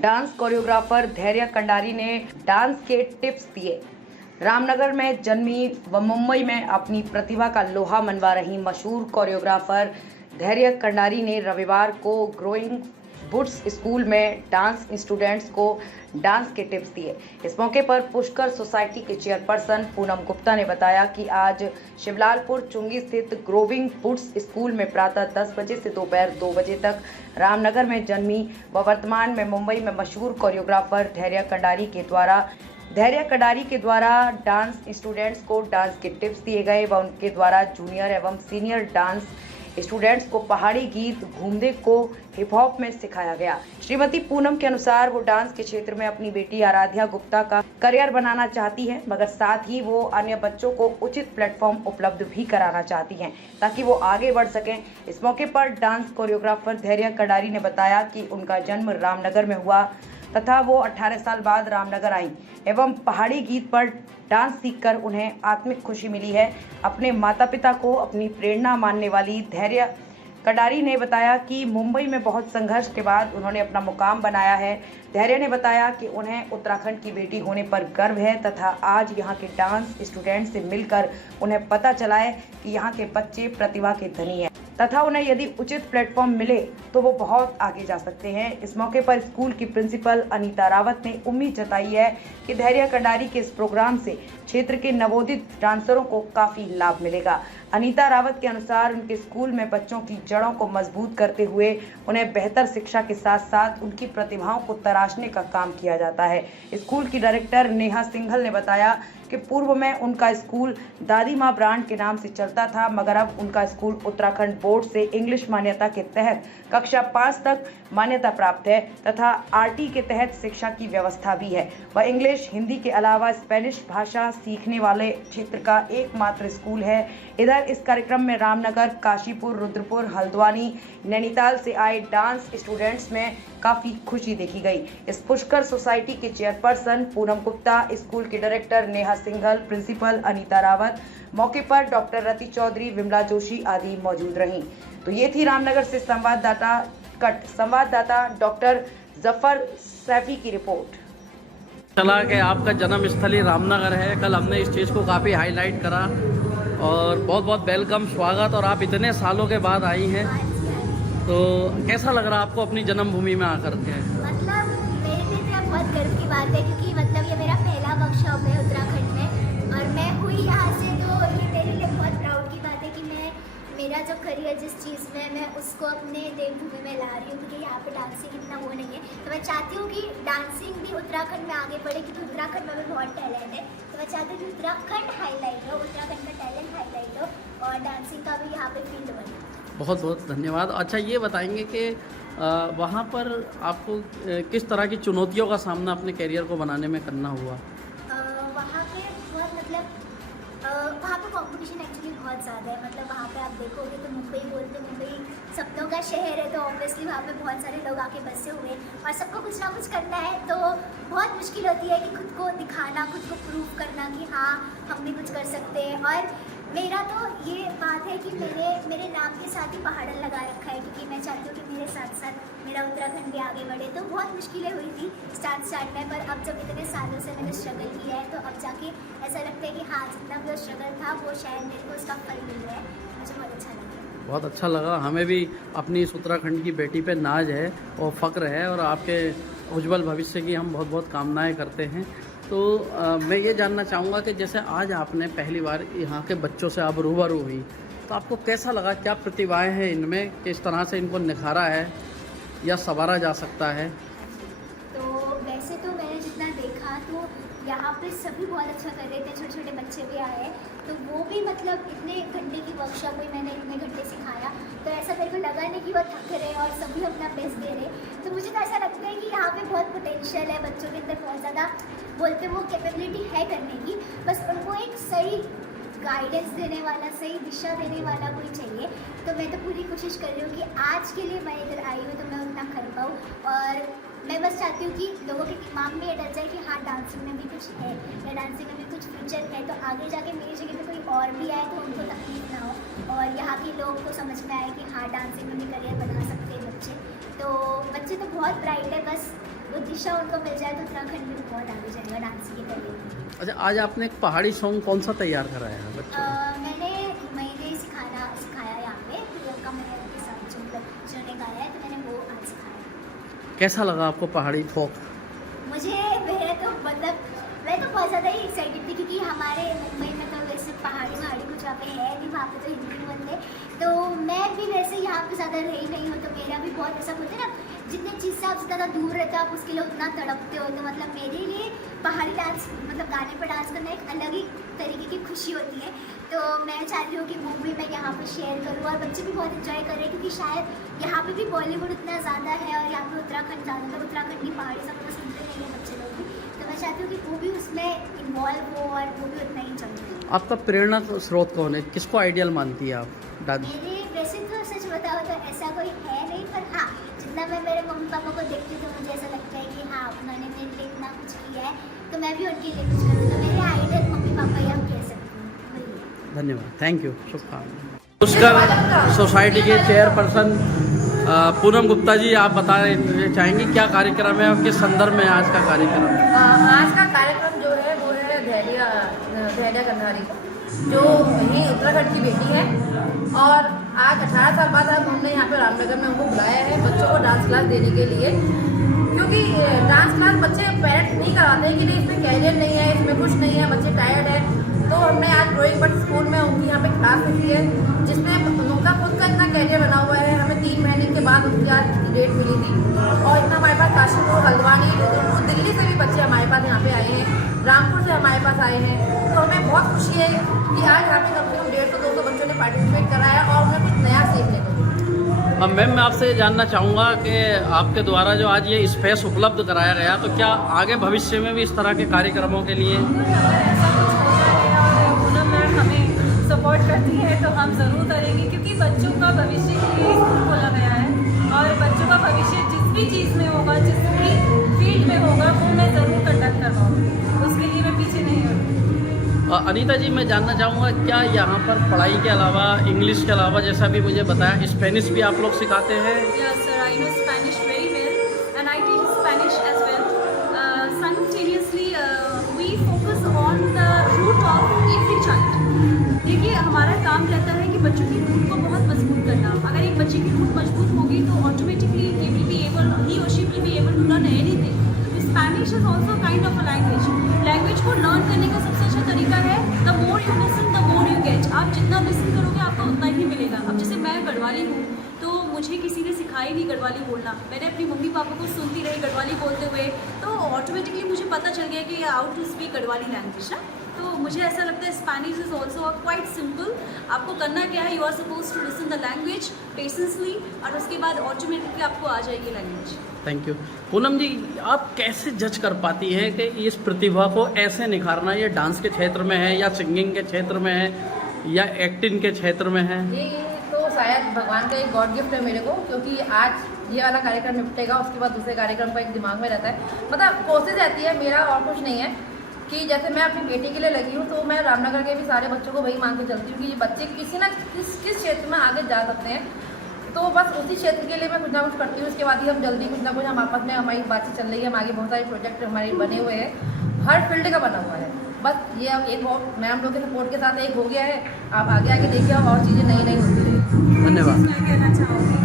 Dance choreographer धैर्य कंडारी ने dance के टिप्स दिए। रामनगर में जन्मी व मुंबई में अपनी प्रतिभा का लोहा मनवा रही मशहूर कोरियोग्राफर धैर्य कंडारी ने रविवार को ग्रोइंग बुड्स स्कूल में डांस स्टूडेंट्स को डांस के टिप्स दिए। इस मौके पर पुष्कर सोसाइटी के चेयरपर्सन पूनम गुप्ता ने बताया कि आज शिवलालपुर चुंगी स्थित ग्रोविंग बुड्स स्कूल में प्रातः 10 बजे से दोपहर 2 बजे तक रामनगर में जन्मी व वर्तमान में मुंबई में मशहूर कोरियोग्राफर धैर्य कंडारी के द्वारा डांस स्टूडेंट्स को डांस के टिप्स दिए गए व उनके द्वारा जूनियर एवं सीनियर डांस स्टूडेंट्स को पहाड़ी गीत घूमने को हिप हॉप में सिखाया गया। श्रीमती पूनम के अनुसार वो डांस के क्षेत्र में अपनी बेटी आराध्या गुप्ता का करियर बनाना चाहती हैं, मगर साथ ही वो अन्य बच्चों को उचित प्लेटफॉर्म उपलब्ध भी कराना चाहती हैं ताकि वो आगे बढ़ सकें। इस मौके पर डांस कोरियोग्राफर धैर्य कंडारी ने बताया कि उनका जन्म रामनगर में हुआ तथा वो 18 साल बाद रामनगर आई एवं पहाड़ी गीत पर डांस सीखकर उन्हें आत्मिक खुशी मिली है। अपने माता पिता को अपनी प्रेरणा मानने वाली धैर्य कंडारी ने बताया कि मुंबई में बहुत संघर्ष के बाद उन्होंने अपना मुकाम बनाया है। धैर्य ने बताया कि उन्हें उत्तराखंड की बेटी होने पर गर्व है तथा आज यहाँ के डांस स्टूडेंट से मिलकर उन्हें पता चला है कि यहाँ के बच्चे प्रतिभा के धनी हैं तथा उन्हें यदि उचित प्लेटफॉर्म मिले तो वो बहुत आगे जा सकते हैं। इस मौके पर स्कूल की प्रिंसिपल अनीता रावत ने उम्मीद जताई है कि धैर्य कंडारी के इस प्रोग्राम से क्षेत्र के नवोदित डांसरों को काफी लाभ मिलेगा। अनीता रावत के अनुसार उनके स्कूल में बच्चों की जड़ों को मजबूत करते हुए उन्हें बेहतर शिक्षा के साथ साथ उनकी प्रतिभाओं को तराशने का काम किया जाता है। स्कूल की डायरेक्टर नेहा सिंघल ने बताया कि पूर्व में उनका स्कूल दादी माँ ब्रांड के नाम से चलता था, मगर अब उनका स्कूल उत्तराखंड बोर्ड से इंग्लिश मान्यता के तहत कक्षा 5 तक मान्यता प्राप्त है तथा आरटी के तहत शिक्षा की व्यवस्था भी है। वह इंग्लिश, हिंदी के अलावा स्पेनिश भाषा सीखने वाले क्षेत्र का एकमात्र स्कूल है। इधर इस कार्यक्रम में रामनगर, काशीपुर, रुद्रपुर, हल्द्वानी, नैनीताल से आए डांस स्टूडेंट्स में काफी खुशी देखी गई। इस पुष्कर सोसाइटी के चेयरपर्सन पूनम गुप्ता, स्कूल के डायरेक्टर नेहा सिंघल, प्रिंसिपल अनीता रावत, मौके पर डॉक्टर रति चौधरी, विमला जोशी आदि मौजूद रहीं। तो ये थी रामनगर से संवाददाता डॉक्टर जफर सैफी की रिपोर्ट। चला कि आपका जन्म स्थली रामनगर है। कल हमने इस चीज़ को काफ़ी हाईलाइट करा और बहुत बहुत वेलकम, स्वागत। और आप इतने सालों के बाद आई हैं, तो कैसा लग रहा है आपको अपनी जन्मभूमि में आकर के? मतलब मेरे लिए बहुत गर्व की बात है क्योंकि मतलब ये मेरा पहला वर्कशॉप है उत्तराखंड में और मैं हुई यहाँ से, तो ये मेरे लिए बहुत प्राउड की बात है कि मेरा जो करियर जिस चीज़ में मैं उसको अपने देवभूमि में ला रही हूँ, क्योंकि यहाँ पे डांसिंग इतना वो नहीं है। तो मैं चाहती हूँ कि डांसिंग भी उत्तराखंड में आगे बढ़े क्योंकि उत्तराखंड में भी बहुत टैलेंट है। तो मैं चाहती हूँ कि उत्तराखंड हाईलाइट हो, उत्तराखंड का टैलेंट हाईलाइट हो और डांसिंग का भी यहाँ पे फील्ड बने। बहुत बहुत धन्यवाद। अच्छा, ये बताएंगे कि वहाँ पर आपको किस तरह की चुनौतियों का सामना अपने करियर को बनाने में करना हुआ? वहाँ पे बहुत मतलब वहाँ पे कंपटीशन एक्चुअली बहुत ज़्यादा है। मतलब वहाँ पे आप देखोगे तो मुंबई बोलते, मुंबई सपनों का शहर है, तो ऑब्वियसली वहाँ पे बहुत सारे लोग आके बसे हुए और सबको कुछ ना कुछ करना है। तो बहुत मुश्किल होती है कि खुद को दिखाना, खुद को प्रूव करना कि हाँ हम भी कुछ कर सकते हैं। और मेरा तो ये बात है कि मेरे नाम के साथ ही पहाड़न लगा रखा है क्योंकि मैं चाहती हूँ कि मेरे साथ साथ मेरा उत्तराखंड भी आगे बढ़े। तो बहुत मुश्किलें हुई थी स्टार्ट में, पर अब जब इतने सालों से मैंने स्ट्रगल किया है तो अब जाके ऐसा लगता है कि हाँ जितना भी वो स्ट्रगल था वो शायद मेरे को उसका फल मिल रहा है। मुझे बहुत अच्छा लगा। बहुत अच्छा लगा। हमें भी अपनी इस उत्तराखंड की बेटी पे नाज है और फ़ख्र है और आपके उज्जवल भविष्य की हम बहुत बहुत कामनाएं करते हैं। तो मैं ये जानना चाहूँगा कि जैसे आज आपने पहली बार यहाँ के बच्चों से आप रूबरू हुई, तो आपको कैसा लगा? क्या प्रतिभाएं हैं इनमें, किस तरह से इनको निखारा है या संवारा जा सकता है? तो वैसे तो मैंने जितना देखा तो यहाँ पे सभी बहुत अच्छा कर रहे थे, छोटे छोटे बच्चे भी आए तो वो भी मतलब इतने घंटे की वर्कशॉप हुई, मैंने इतने घंटे सिखाया तो ऐसा मेरे को लगा नहीं कि वो थक रहे और सभी अपना बेस्ट दे रहे। तो मुझे तो ऐसा लगता है कि यहाँ पे बहुत पोटेंशियल है बच्चों के अंदर, बहुत ज़्यादा बोलते वो कैपेबिलिटी है करने की, बस उनको एक सही गाइडेंस देने वाला, सही दिशा देने वाला कोई चाहिए। तो मैं तो पूरी कोशिश कर रही हूँ कि आज के लिए मैं इधर आई हूँ तो मैं उतना कर पाऊँ और मैं बस चाहती हूँ कि लोगों के दिमाग में ये डर जाए कि हाँ डांसिंग में भी कुछ है या डांसिंग में भी कुछ फ्यूचर है, तो आगे जाके मेरी जगह पे कोई और भी आए तो उनको तकलीफ ना हो और यहाँ के लोग को समझ में आए कि हाँ डांसिंग में भी करियर बना सकते हैं बच्चे। तो बच्चे तो बहुत ब्राइट है, बस वो हमेशा उनको मिल जाए तो उत्तराखंड में बहुत आगे जाएगा डांस के करियर। अच्छा, आज आपने एक पहाड़ी सॉन्ग कौन सा तैयार कराया है बच्चों को? मैंने सिखाया यहाँ पे प्रियंका मैंने के साथ जो ने गाया है, तो मैंने वो आज सिखाया। कैसा लगा आपको पहाड़ी फोक? मुझे मैं तो बहुत ज़्यादा ही एक्साइटेड थी, क्योंकि हमारे मुंबई में तो वैसे पहाड़ी कुछ यहाँ पे है नहीं, वहाँ पे तो हिंदी में बोलते। तो मैं भी वैसे यहाँ पे ज़्यादा रही नहीं हूँ, तो मेरा भी बहुत ऐसा होता है ना, जितने चीज़ से आप ज़्यादा दूर रहते हो आप उसके लिए उतना तड़पते हो। तो मतलब मेरे लिए पहाड़ी डांस मतलब गाने पर डांस करना एक अलग ही तरीके की खुशी होती है। तो मैं चाहती हूँ कि वो भी मैं यहाँ पर शेयर करूँ और बच्चे भी बहुत इन्जॉय करें, क्योंकि शायद यहाँ पे भी बॉलीवुड इतना ज़्यादा है और यहाँ पे उत्तराखंड ज़्यादा, मतलब उत्तराखंडी पहाड़ी सब तो सुनते नहीं है बच्चे लोग भी। तो मैं चाहती हूँ कि वो भी उसमें इन्वॉल्व हो और वो भी उतना ही चाहिए। आपका प्रेरणा स्रोत कौन है? किसको आइडियल मानती है आप डांस? मेरे वैसे तो सच बताओ तो ऐसा कोई है नहीं, पर हाँ जितना मैं मेरे मम्मी पापा को देखती हूँ तो मुझे ऐसा लगता है कि हाँ उन्होंने मेरे लिए इतना कुछ किया है तो मैं भी उनके लिए कुछ करूँ। तो मेरे आइडियल मम्मी पापा ही आप कह सकते हैं। धन्यवाद, थैंक यू, शुभकामनाएं। पुष्कर सोसाइटी के चेयरपर्सन पूनम गुप्ता जी, आप बताना चाहेंगे क्या कार्यक्रम है और किस संदर्भ में आज का कार्यक्रम? आज का कार्यक्रम जो है वो है धैर्या गंधारी, जो यही उत्तराखंड की बेटी है और आज 18 साल बाद अब हमने यहाँ पे रामनगर में उनको बुलाया है बच्चों को डांस क्लास देने के लिए, क्योंकि डांस क्लास बच्चे पेरेंट्स नहीं कराते हैं कि नहीं इसमें कैरियर नहीं है, इसमें कुछ नहीं है, बच्चे टायर्ड है। तो हमने आज ड्राइंग बट स्कूल में उनकी यहाँ पे क्लास रखी है, जिसमें उनका खुद का इतना कैरियर बना हुआ है। हमें 3 महीने के बाद उनकी आज डेट मिली थी और इतना हमारे पास काशीपुर, हल्द्वानी, दिल्ली से भी बच्चे हमारे पास यहाँ पे आए हैं, रामपुर से हमारे पास आए हैं। तो हमें बहुत खुशी है कि आज यहाँ पे कम से कम 150-200 बच्चों ने पार्टिसिपेट कराया और उन्हें कुछ नया सीखने को मिला। मैम, मैं आपसे जानना चाहूँगा कि आपके द्वारा जो आज ये स्पेस उपलब्ध कराया गया, तो क्या आगे भविष्य में भी इस तरह के कार्यक्रमों के लिए हमें सपोर्ट करती है तो हम ज़रूर करेंगे, क्योंकि बच्चों का भविष्य के लिए स्कूल खोला गया है और बच्चों का भविष्य जिस भी चीज़ में होगा, जिस भी फील्ड में होगा, वो मैं ज़रूर कंडक्ट करवाऊँगी, उसके लिए मैं पीछे नहीं हूँ। अनीता जी, मैं जानना चाहूँगा क्या यहाँ पर पढ़ाई के अलावा, इंग्लिश के अलावा, जैसा भी मुझे बताया, स्पेनिश भी आप लोग सिखाते हैं? Yes sir, I know Spanish very well and I teach Spanish as well. Simultaneously we focus on the root of every child. देखिए, हमारा काम रहता है कि बच्चों की खुद को बहुत मजबूत करना। अगर एक बच्चे की खुद मजबूत होगी तो automatically he or she will be able to learn anything. Spanish is also kind of a language. Language को लर्न करने का सबसे अच्छा तरीका है the more you listen the more you get. आप जितना लिसन करोगे आपको उतना ही मिलेगा। अब जैसे मैं गढ़वाली हूँ तो मुझे किसी ने सिखाई नहीं गढ़वाली बोलना, मैंने अपनी मम्मी पापा को सुनती रही गढ़वाली बोलते हुए, तो ऑटोमेटिकली मुझे पता चल गया कि how to speak Garhwali language ना। तो मुझे ऐसा लगता है Spanish is also quite simple. आपको करना क्या है, you are suppose to listen the language patiently और उसके बाद ऑटोमेटिकली आपको आ जाएगी language. Thank you. Poonam ji, आप कैसे जज कर पाती हैं कि इस प्रतिभा को ऐसे निखारना ये डांस के क्षेत्र में है या सिंगिंग के क्षेत्र में है या एक्टिंग के क्षेत्र में है? ये तो शायद भगवान का एक गॉड गिफ्ट है मेरे को, क्योंकि आज ये वाला कार्यक्रम निपटेगा उसके बाद दूसरे कार्यक्रम का एक दिमाग में रहता है। मतलब कोशिश रहती है मेरा और कुछ नहीं है कि जैसे मैं अपनी बेटी के लिए लगी हूँ तो मैं रामनगर के भी सारे बच्चों को वही मांग के चलती हूँ कि ये बच्चे किसी ना किस क्षेत्र में आगे जा सकते हैं, तो बस उसी क्षेत्र के लिए मैं कुछ ना कुछ करती हूँ। उसके बाद ही हम जल्दी कुछ ना कुछ हम आपस में हमारी बातचीत चल रही है, हम आगे बहुत सारे प्रोजेक्ट हमारे बने हुए हैं, हर फील्ड का बना हुआ है। बस ये अब एक और मैं हम लोग के सपोर्ट के साथ एक हो गया है, आप आगे आगे देखिए और चीज़ें नई नई होती रहेंगी। धन्यवाद। मैं कहना चाहूँगी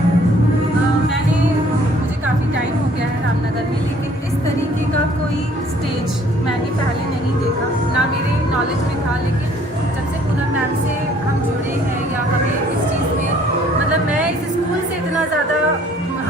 मुझे काफ़ी टाइम हो गया है रामनगर में, लेकिन इस तरीके का कोई स्टेज मैंने पहले नहीं देखा, ना मेरे नॉलेज में था। लेकिन जब से पूनम मैम से हम जुड़े हैं या हमें इस चीज़ में मतलब मैं इस स्कूल से इतना ज़्यादा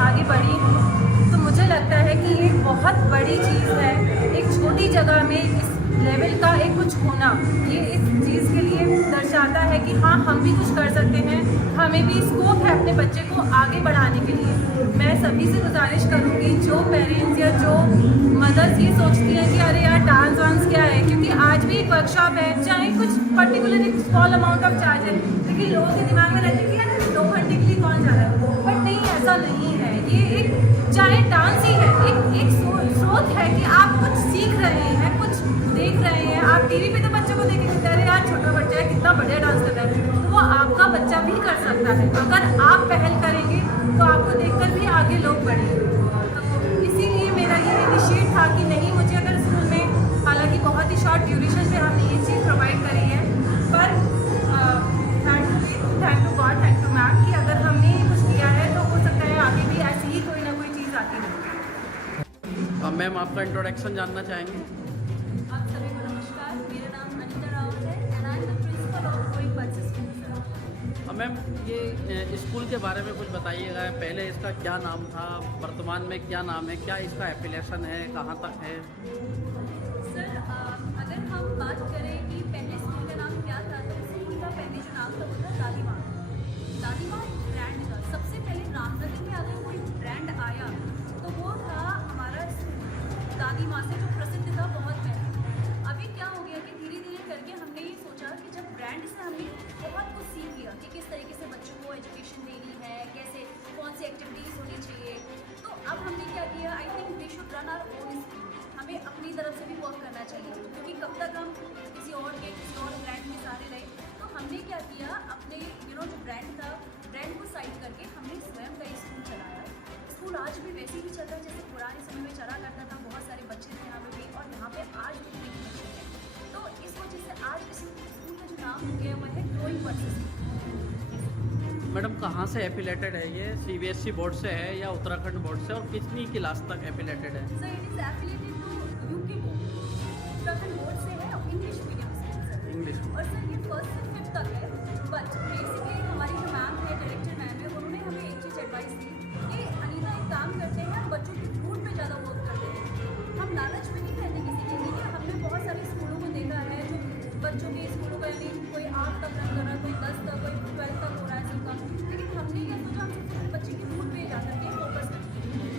आगे बढ़ी हूँ तो मुझे लगता है कि ये बहुत बड़ी चीज़ है। एक छोटी जगह में इस लेवल का एक कुछ होना, ये इस चीज़ के लिए दर्शाता है कि हाँ हम भी कुछ कर सकते हैं, हमें भी स्कोप है अपने बच्चे को आगे बढ़ाने के लिए। मैं सभी से गुजारिश करूँगी जो पेरेंट्स या जो मदर्स ये सोचती हैं कि अरे यार डांस वांस क्या है, क्योंकि आज भी एक वर्कशॉप है, चाहे कुछ पर्टिकुलर एक स्मॉल अमाउंट ऑफ चार्ज है, लेकिन लोगों के दिमाग में रहता है कि यार 2 घंटे के लिए कौन जा रहा है, बट नहीं, ऐसा नहीं है। ये एक चाहे डांस ही है, एक स्रोत है कि आप कुछ सीख रहे हैं, कुछ देख रहे हैं। आप टीवी पे तो बच्चों को देख के कहते हैं यार छोटा बच्चा है कितना बढ़िया डांस कर रहा है, तो वो आपका बच्चा भी कर सकता है। अगर आप पहल करेंगे तो आपको देखकर भी आगे लोग बढ़ेंगे। तो इसीलिए मेरा ये इनिशिएटिव मैम आपका इंट्रोडक्शन जानना चाहेंगे? आप सभी को नमस्कार, मेरा नाम अनिता रावत है and I am the principle of growing birds school. Ma'am ये स्कूल के बारे में कुछ बताइएगा, पहले इसका क्या नाम था, वर्तमान में क्या नाम है, क्या इसका एफिलिएशन है, कहाँ तक है? सर अगर हम बात करें कि पहले स्कूल का नाम क्या था, तो स्कूल का पहले जो नाम था वो था दादी माँ। दादी माँ ब्रांड था। सबसे पहले रामनगर में अगर कोई ब्रांड आया तो वो था हमारा दादी माँ से, जो प्रसिद्ध था बहुत पहले। अभी क्या हो गया कि धीरे धीरे करके हमने ये सोचा कि जब ब्रांड से हमने बहुत कुछ सीख लिया कि किस तरीके से बच्चों को एजुकेशन देनी है, कैसे कौन सी एक्टिविटीज़ होनी चाहिए, तो अब हमने क्या किया, I think we should run our own school. हमें अपनी तरफ से भी वर्क करना चाहिए, क्योंकि कब तक हम किसी और ब्रांड में सारे रहे। तो हमने क्या किया, अपने जो ब्रांड था, ब्रांड को साइड करके हमने स्वयं का स्कूल चलाया। स्कूल आज भी वैसे ही चलता है जैसे पुराने समय में चला करता था। बहुत सारे बच्चे थे यहाँ पे भी, और यहाँ पे आज भी उतने ही बच्चे हैं। तो इस वजह से आज इस स्कूल का जो नाम हो गया वो है ग्रोइंग बर्ड्स। मैडम कहाँ से एफिलेटेड है ये? CBSE बोर्ड से है या उत्तराखंड बोर्ड से, और कितनी क्लास तक एफिलेटेड है? Sir it is affiliated to UK board, Uttarakhand board से है, और इंग्लिश मीडियम से है सर। इंग्लिश। और सर ये 1st से 5th तक है। बट बेसिकली हमारी जो मैम है, डायरेक्टर मैम है, उन्होंने हमें एक चीज़ एडवाइस दी कि अनीता एक काम करते हैं, हम बच्चों की ग्रोथ पे ज़्यादा वर्क करते हैं। हम लालच में नहीं रहते किसी चीज़ के। हमने बहुत सारे स्कूलों को देखा है जो बच्चों के स्कूलों का, यानी कोई 8 तक रन कर रहा है, कोई 10 तक, कोई 12 तक हो रहा है सबका। लेकिन हमने ये सोचा हम बच्चे की रूट पे जा करके फोकस करें।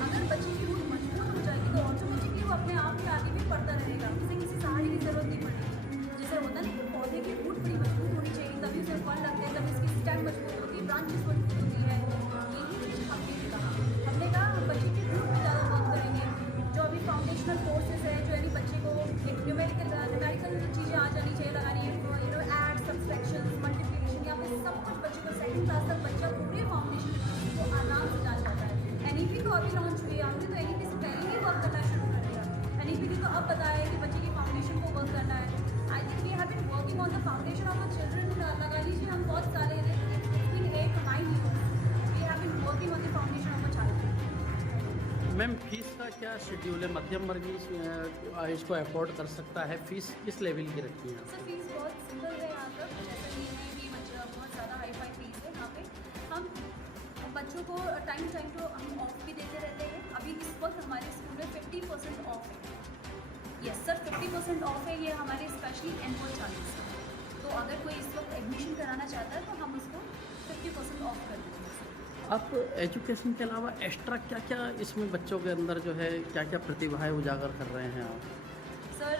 अगर बच्चे की रूट मजबूत हो जाएगी तो ऑटोमेटिकली वो अपने आप में आगे भी पढ़ता रहेगा, उसे किसी सहारे की जरूरत नहीं पड़ेगी। जैसे होता नहीं कि पौधे की रूट बड़ी मजबूत होनी चाहिए, तभी उसे फल लगते हैं, तभी उसकी स्टेम मजबूत होती है, ब्रांचेस मजबूत होती है। यही चीज़ हमने भी कहा। हमने कहा हम बच्चे की रूट पर ज़्यादा वर्क करेंगे। जो अभी फाउंडेशनल कोर्सेज है, जो यानी बच्चे को एक न्यूमेरिकल चीज़ें आ जानी चाहिए, लगानी है, एड, सब्सट्रैक्शन, मल्टीप्लिकेशन, यहाँ पे सब कुछ बच्चे को 2nd क्लास तक बच्चा पूरे फाउंडेशन को आराम से जान जाता है। NEP तो अभी लॉन्च हुई है, हमने तो NEP से पहले ही वर्क करना शुरू कर दिया। NEP की तो अब बताया है कि बच्चे की फाउंडेशन को वर्क करना है। I think we have been working on the foundation of the children. लगा लीजिए हम बहुत सारे 8 to 9 years we have been working on the foundation of the child. Ma'am fees का क्या शेड्यूल है? मध्यम वर्गीय इसको अफोर्ड कर सकता है? फीस किस लेवल की रखी है? सर फीस बहुत सिंपल है यहाँ पर। जैसा ये है कि बच्चा बहुत ज़्यादा हाई फाई फीस है यहाँ पे। हम बच्चों को टाइम टू हम ऑफ भी देते रहते हैं। अभी इस वक्त हमारे स्कूल में 50% ऑफ है। यस सर, 50% ऑफ है। ये हमारे स्पेशली एनुअल चार्जेस है। तो अगर कोई इस वक्त एडमिशन कराना चाहता है तो हम उसको 50% ऑफ कर देंगे। आप एजुकेशन के अलावा एक्स्ट्रा क्या क्या इसमें बच्चों के अंदर जो है क्या क्या प्रतिभाएं उजागर कर रहे हैं आप? सर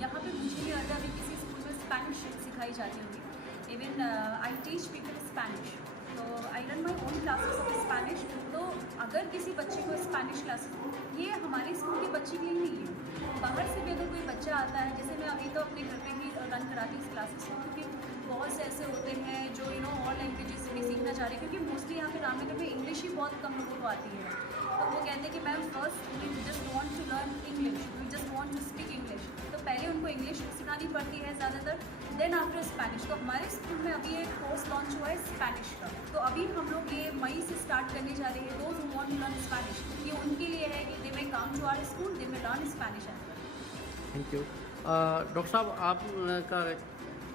यहाँ पे मुझे नहीं आता अभी किसी स्कूल में स्पेनिश सिखाई जाती होगी। Even I teach people Spanish, तो I run my own classes of Spanish. तो अगर किसी बच्चे को स्पेनिश क्लासेस, ये हमारे स्कूल के बच्चे के लिए नहीं है, बाहर से भी अगर कोई बच्चा आता है, जैसे मैं अभी तो अपने घर पे ही रन कराती हूँ इस क्लासेस को, क्योंकि बहुत से ऐसे होते हैं जो और लैंग्वेजेस भी सीखना चाह रहे हैं, क्योंकि मोस्टली यहाँ पे रामनगर में इंग्लिश ही बहुत कम लोगों को आती है। तो वो कहते हैं कि ma'am first we just want to learn English, we just want to speak English. तो पहले उनको इंग्लिश सिखानी पड़ती है ज़्यादातर, देन आफ्टर स्पेनिश। तो हमारे स्कूल में अभी एक कोर्स लॉन्च हुआ है स्पेनिश का, तो अभी हम लोग ये मई से स्टार्ट करने जा रहे हैं। Those who want to learn Spanish, ये उनके लिए है कि they may come to our school, they may learn Spanish as well. Thank you. Doctor साहब आपका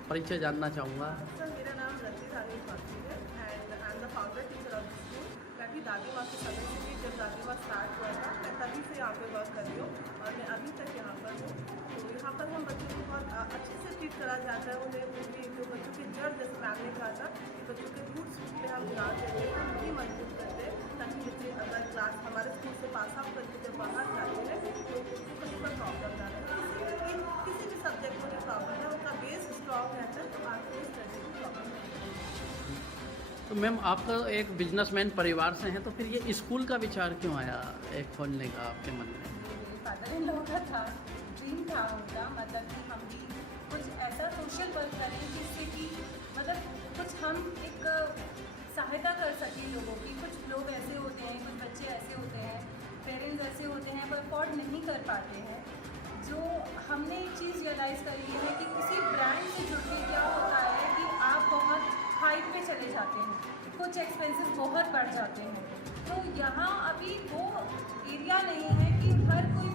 परिचय जानना चाहूँगा। सर मेरा नाम रंजीत रानी फाती है and I am the founder teacher of the school. मैं भी दादी माँ के समय से भी, जब दादी माँ स्टार्ट हुआ था, मैं तभी से यहाँ पे वर्क कर रही हूँ और मैं अभी तक यहाँ पर हूँ। तो यहाँ पर हम बच्चों को बहुत अच्छे से ट्रीट करा जाता है। उन्हें उनकी जो बच्चों की जड़, जैसे मैम ने कहा था, बच्चों के रूट्स पे हम ध्यान देते हैं, उन्हें मजबूत करते हैं, ताकि बच्चे अगर क्लास हमारे स्कूल से पास आउट करके जब बाहर जाते हैं तो उनको कहीं पर प्रॉब्लम ना रहे। किसी भी सब्जेक्ट में प्रॉब्लम है, उनका बेस स्ट्रॉन्ग रहता है तो आपको स्टडी की प्रॉब्लम नहीं। तो मैम आपका एक बिजनेसमैन परिवार से हैं, तो फिर ये स्कूल का विचार क्यों आया एक खोलने का आपके मन में? मेरे फादर इन लोगों का था, ड्रीम था उनका, मतलब कि हम भी कुछ ऐसा सोशल वर्क करें जिससे कि मतलब कुछ हम एक सहायता कर सकें लोगों की। कुछ लोग ऐसे होते हैं, कुछ बच्चे ऐसे होते हैं, पेरेंट्स ऐसे होते हैं, वो अफोर्ड नहीं कर पाते हैं। जो हमने एक चीज़ रियलाइज़ करी है कि किसी ब्रांड से जुड़ के क्या होता है कि आप बहुत हाइट पे चले जाते हैं, कुछ एक्सपेंसेस बहुत बढ़ जाते हैं। तो यहाँ अभी वो एरिया नहीं है कि हर कोई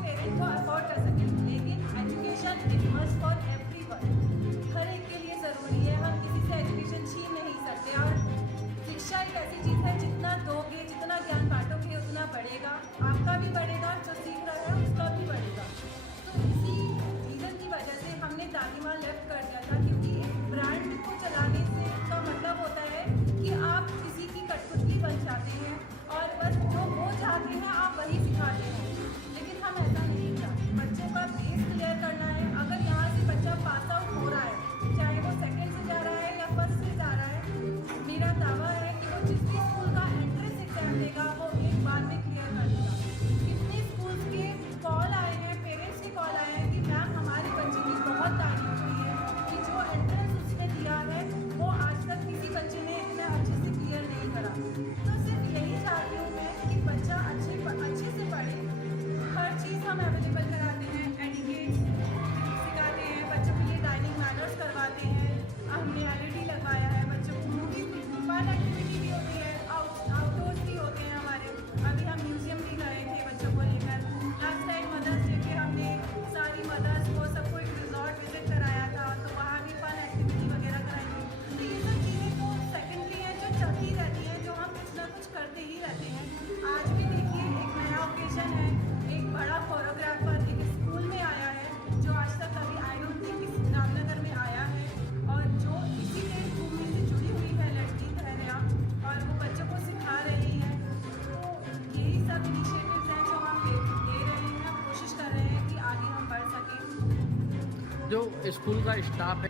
हम अवेलेबल कराते हैं, एटिकेट्स सिखाते हैं, बच्चों के लिए डाइनिंग मैनर्स करवाते हैं। हमने LED लगवाया है, बच्चों को मूवी फन एक्टिविटी भी होती है, आउटडोर्स भी होते हैं हमारे। अभी हम म्यूजियम भी गए थे बच्चों को लेकर। लास्ट टाइम मदर्स डे पे हमने सारी मदर्स को सबको एक रिजॉर्ट विजिट कराया था, तो वहाँ भी फन एक्टिविटी वगैरह कराई थी। तो ये सब चीज़ें तो सेकेंडरी हैं जो चलती रहती हैं, जो हम कुछ ना कुछ करते ही रहते हैं। आज भी देखिए एक नया ओकेजन है, एक बड़ा कोरियोग्राफर एक स्कूल में आया है जो आज तक कभी आई डोंट थिंक इस रामनगर में आया है, और जो इसी के भूमि से जुड़ी हुई है लड़की धैर्या, और वो बच्चों को सिखा रही है। तो यही सब इनिशिएटिव्स हैं जो हम ले रहे हैं, कोशिश कर रहे हैं कि आगे हम बढ़ सकें। जो स्कूल का स्टाफ है